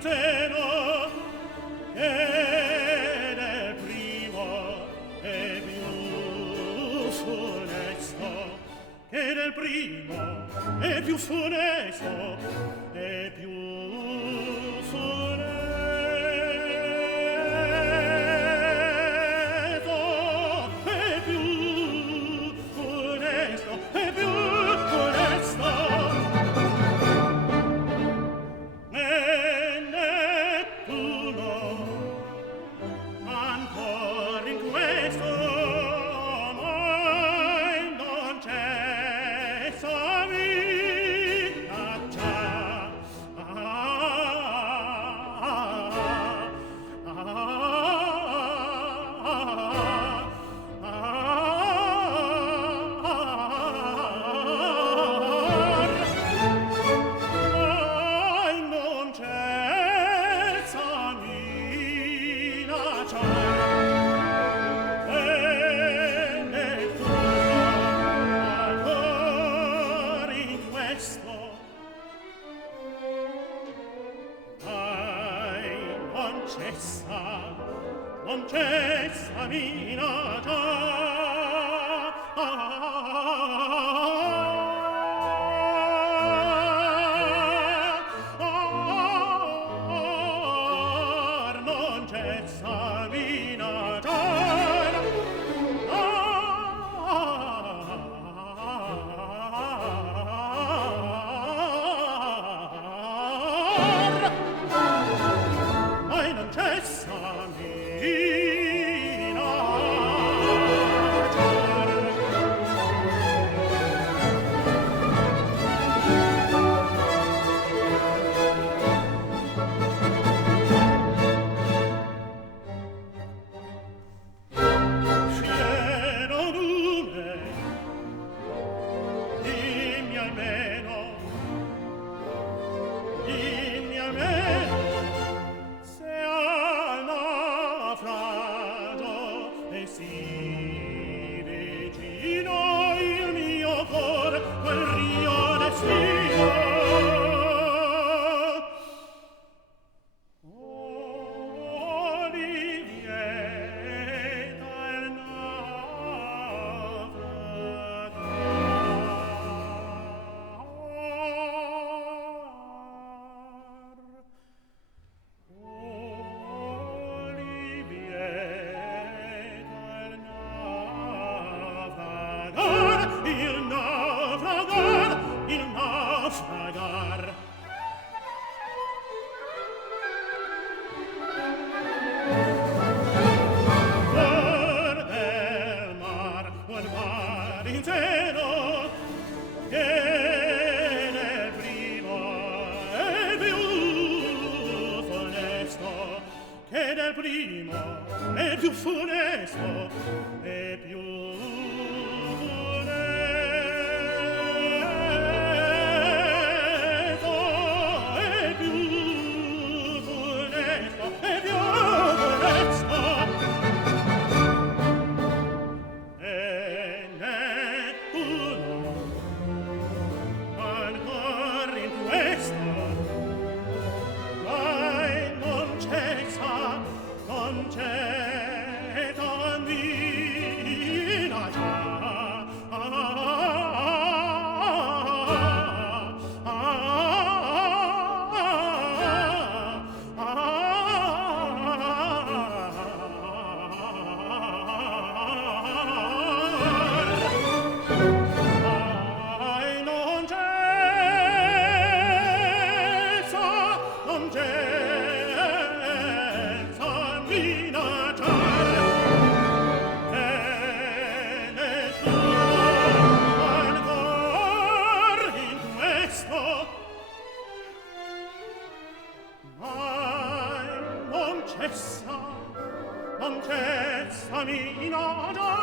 seno che del primo è più funesto, che del primo è più funesto, è più funesto, è più funesto, è più funesto. E Nettuno ancor in questo mai non cessa minaccia. Mai non cessa minaccia. E Nettuno ancor in questo mai non cessa minaccia. Non cessa minaccia. Mai non cessa fiero lume, dimmi almeno se al naufragio è sì vicino il mio cor, quel rio destino. Olivieta il naufragar. Fuor del mar, quel mar intero, che nel primo è più funesto, che nel primo è più funesto, è più funesto, è più funesto, è più funesto. E Nettuno ancor in questo mai non cessa minaccia. Mai non cessa minaccia. E Nettuno ancor in questo mai non cessa minaccia.